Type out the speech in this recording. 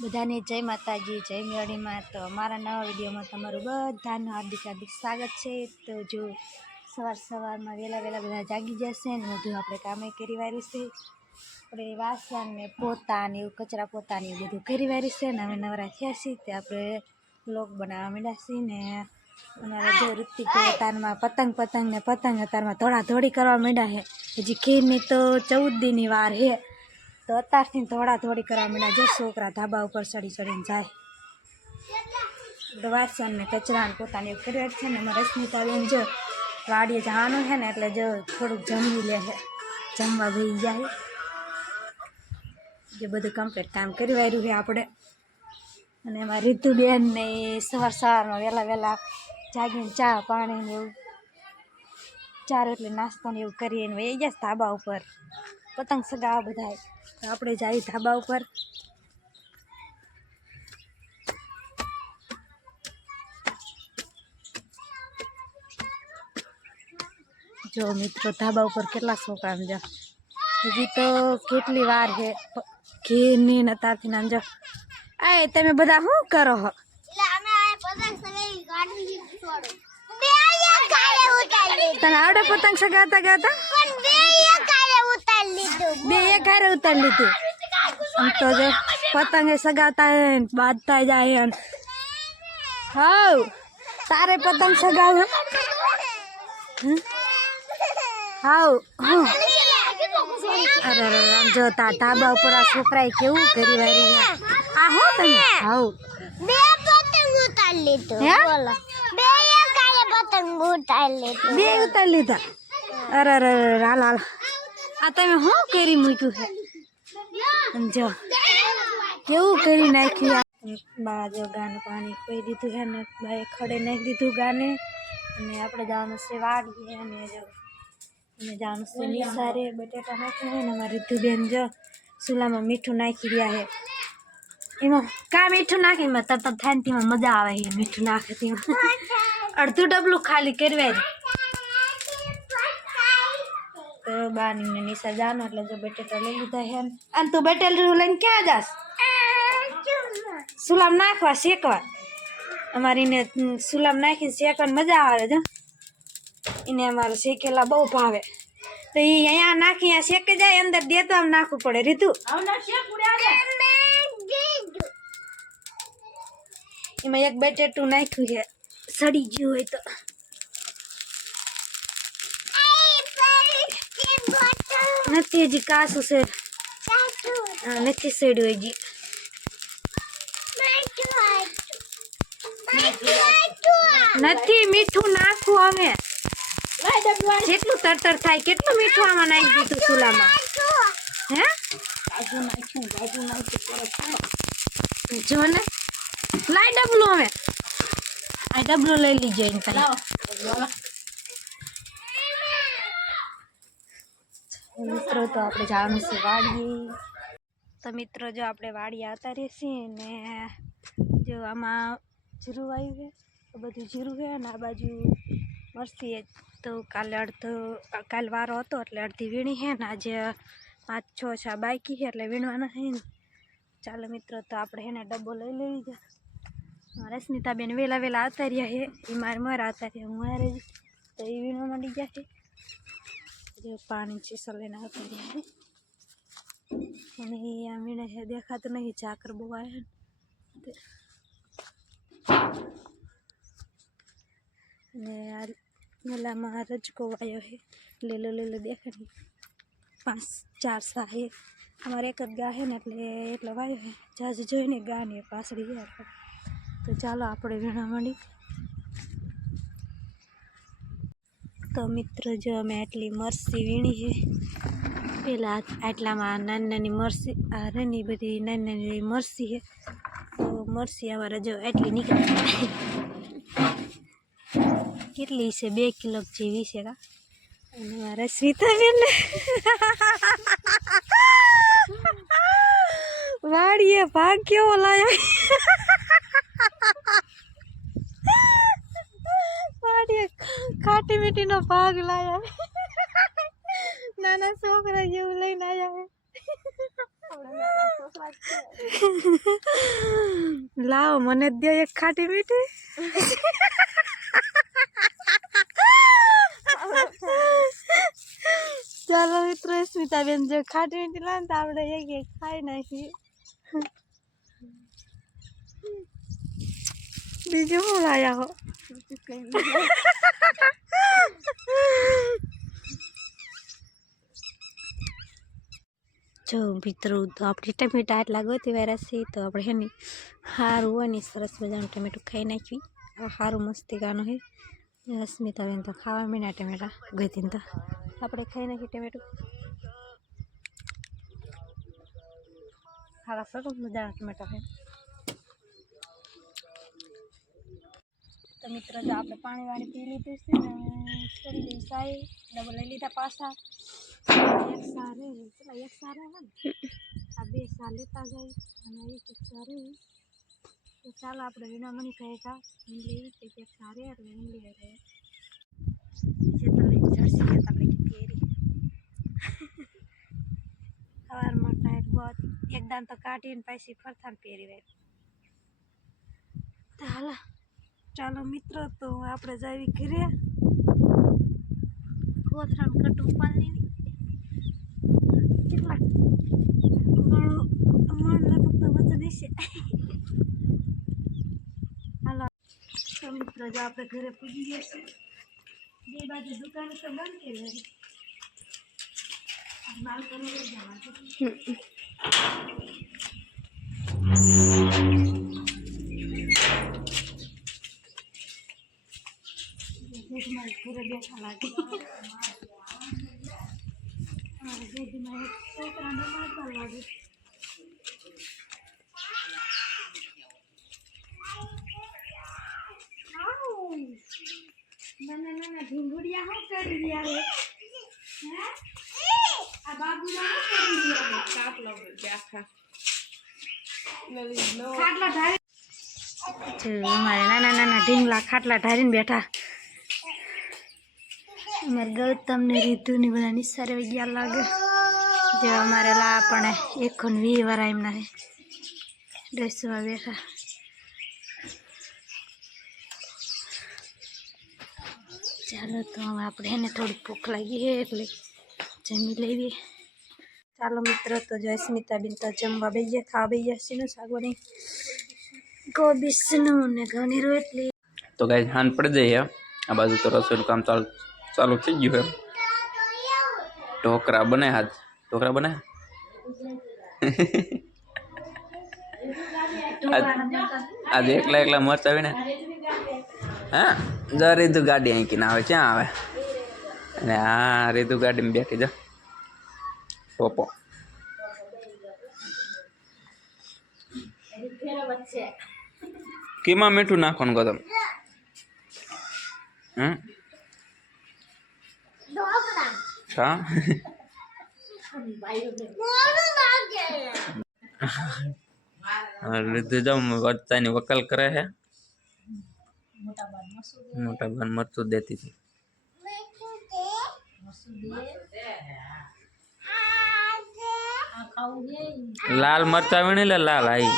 બધાને જય માતાજી, જય મેળીમાં। તો અમારા નવા વિડીયોમાં તમારું બધાનું હાર્દિક હાર્દિક સ્વાગત છે। તો જો સવારમાં વહેલા બધા જાગી જશે ને બધું આપણે કામે કરી વાર્યું છે। આપણે વાસણ ને પોતા ને એવું કચરા પોતા ને એવું બધું કરી વાર્યું છે ને અમે નવરા થયા છીએ તે આપણે વ્લોગ બનાવવા માંડ્યા છીએ ને અમારા જો ઋતિક તારમાં પતંગ ને તારમાં દોડી કરવા માંડ્યા છે। હજી ખીરની તો 14 દીની વાર છે તો અત્યારથી દોડી કરવા માંડ્યા। જો છોકરા ધાબા ઉપર ચડીને જાય વાસણ ને કચરા ને પોતાને એવું કરી છે ને અમારે રશ્મિતાબેન જો વાડીએ જવાનું છે ને એટલે જો થોડુંક જમી લે છે, જમવા બેસી જાય। જે બધું કમ્પ્લીટ કામ કરી વાર્યું છે આપણે। અને એમાં રીતુબેન ને સવારમાં વહેલા જાગીને ચા પાણી ને એવું ચાર એટલે નાસ્તો ને એવું કરીને વહી ગયા ધાબા ઉપર પતંગ સગાવા બધા। તો આપણે જઈએ ધાબા ઉપર। જો મિત્રો ધાબા ઉપર કેટલા છોકરા જો હજી તો કેટલી વાર છે ઘીરની ને તારથી નામ જો આ તમે બધા શું કરો હો? તને આવડે પતંગ સગાતા ગાતા? બે એક હારે ઉતારી લીધું આમ તો જો પતંગ સગાતા બાંધતા જાય। હવ તારે પતંગ સગાવે? હાવ અરે આમ જો તા ધાબા ઉપર આ છોકરાએ કેવું કરી વારી આ હો તમે હાવ બે પતંગ ઉતારી લીધું બોલો બે ઉતારી લીધા। અરે હાલ આ તમે શું કરી મૂક્યું છે સમજો કેવું કરી નાખ્યું। બા જો ગાને પાણી પી દીધું છે ને બાએ ખડે નાખી દીધું ગાને અને આપણે જવાનું છે વાડીએ અને જો અમે જવાનું છે નિસારે બટેટા નાખી ને અમારી રીતુબેન જો ચૂલામાં મીઠું નાખી રહ્યા છે। એમાં કાં મીઠું નાખી એમાં તરત થાય ને તેમાં મજા આવે છે મીઠું નાખે તેમાં અડધું ડબલું ખાલી કરવાય। તો બાની નિશા જાનો એટલે જો બટેટા લઈ લીધા છે અને તું બટેલું લઈને ક્યાં જાસ? સુલામ નાખવા શેકવા। અમારીને સુલામ નાખીને શેકવાની મજા આવે જો એને અમારે શેકેલા બહુ ભાવે તો એ અહીંયા નાખી અહીંયા શેકે જાય અંદર દેતો આમ નાખવું પડે। રીતુ એમાં એક બટેટું નાખ્યું છે સડી ગયું હોય તો નથી હજી કાસું છે નથી સડ્યું હજી નથી મીઠું નાખવું અમે જેટલું તરતર થાય કેટલું મીઠું આમાં નાખી દીધું ચૂલામાં હે જો ને લાઈ ડબલું અમે આ ડબલું લઈ લીજો એને મિત્રો તો આપણે જવાનું છે વાડીએ। તો મિત્રો જો આપણે વાડીએ આવતા રહીએ ને જો આમાં જીરું આવ્યું છે તો બધું જીરું છે અને આ બાજુ મરસી તો કાલ વારો હતો એટલે અડધી વીણી છે ને આજે 5-6 છા બાકી છે એટલે વીણવાના છે ને। ચાલો મિત્રો તો આપણે એને ડબ્બો લઈ લેવી છે। રશ્મિતાબેન વહેલા આવતા રહ્યા છે એ મારે આવતા રહ્યા હું મારે તો એ વીણવા માંડી ગયા છે। જે પાણી ચીસો લઈને આવતા રહ્યા છે અને આ વીણે છે દેખાતું નહીં ઝાકર બહુ આવે ને આ મેલામાં રજકો વાયો છે લીલો દેખાય 5-4 સા છે અમારે એક જ ગા છે ને એટલે વાયો છે જાજુ જોઈને ગા ને પાછળી ગયા આપણે। તો ચાલો આપણે વીણવા માંડી। તો મિત્રો જો અમે આટલી મરસી વીણી છે પેલા આટલામાં નાની મરસી આ રેની બધી નાની મરસી છે તો મરસી અમારે જો આટલી નીકળી કેટલી છે 2 કિલો જેવી છે કા અને મારા સ્મિતાબેન વાડીએ ભાગ કેવો લાયા વાડીએ ખાટી મીઠીનો ભાગ લાયા નાના છોકરા જેવું લઈને આવ્યા લાવો મને દે એક ખાટી મીઠી. ચાલો મિત્રો સ્મિતાબેન જો ખાટી મીઠી લાવે તો આપણે એક એક ખાઈ નાખીએ. બીજું શું લાયા હો? જો મિત્રો તો આપણે ટમેટા આટલા ગોતી વાળા છે તો આપણે હે ને સારું હોય ને સરસ મજાનું ટમેટું ખાઈ નાખવી. આ સારું મસ્તી ગાનું છે. સ્મિતાબેન તો ખાવા મીના ટમેટા ગોતીને તો આપણે ખાઈ નાખીએ ટમેટું. ખાવા સરસ મજાના ટમેટા છે. તો મિત્રો જો આપણે પાણી વાળી પી લીધું છે ને થોડી દિવસ સારી ડબલ લઈ લીધા પાછા. એક સારે પેલા એક સારે હોય ને આ બે સાર લેતા જાય અને એક સારે તો ચાલો આપણે વિના મની કહે કા લેવી છે એક સારે એટલે ઈંડલી રહે જે તો લઈ જર્સી કે આપણે કેરી સવારમાં ટાઈટ બહુ એકદમ તો કાઢીને પાછી ફરથાન પહેરી હોય તો હાલા. ચાલો મિત્રો તો આપણે જાવી ઘરે કોથરાણ કટું પાલની કેટલા મણ ફક્ત વજન હશે. હાલો તો મિત્રો જો આપણે ઘરે પૂજી જઈશું. બે બાજુ દુકાન તો બંધ કરી માલ કરી લઈ જવાનું. ઘરે બેઠા લાગે છોકરાને મારતા લાગે. નાના ઢીંગુડિયા શું કરી રહ્યા છે? આ બાબુના શું કરી રહ્યા છે? ખાટલો ઢારી અમારે નાના ઢીંગલા ખાટલા ઢારીને બેઠા. અમારે ગૌતમ ને રીતુ ની બધા નિસારે ગયા લાગે જે અમારે લા પણ 1:20 વાળા એમના હે ડ્રેસમાં બેઠા. ચાલો તો હવે આપણે એને થોડી ભૂખ લાગી છે એટલે જમી લેવી. ચાલો મિત્રો તો જય સ્મિતાબેન તો જમવા બે ગયા ખાવા બે ગયા છે શાકભાજી કોબીસનું ને ઘણી રોટલી. તો ગાઈસ હાન પડી જઈએ. આ બાજુ તો રસોઈનું કામ ચાલુ થઈ ગયું છે. ઢોકળા બને હાથ ઢોકળા બને આજે એકલા મરચ આવીને હા જો રીતુ ગાડી આંકીને આવે ક્યાં આવે અને આ રીતુ ગાડીમાં બેઠી જા પોપો. કેમાં મીઠું નાખવાનું ગૌતમ? હા રીતુ જો વચ્ચાની વકલ કરે છે. મોટા ભાન મરચું દેતી હતી. લાલ મરચા વીણી લે લાલ આઈ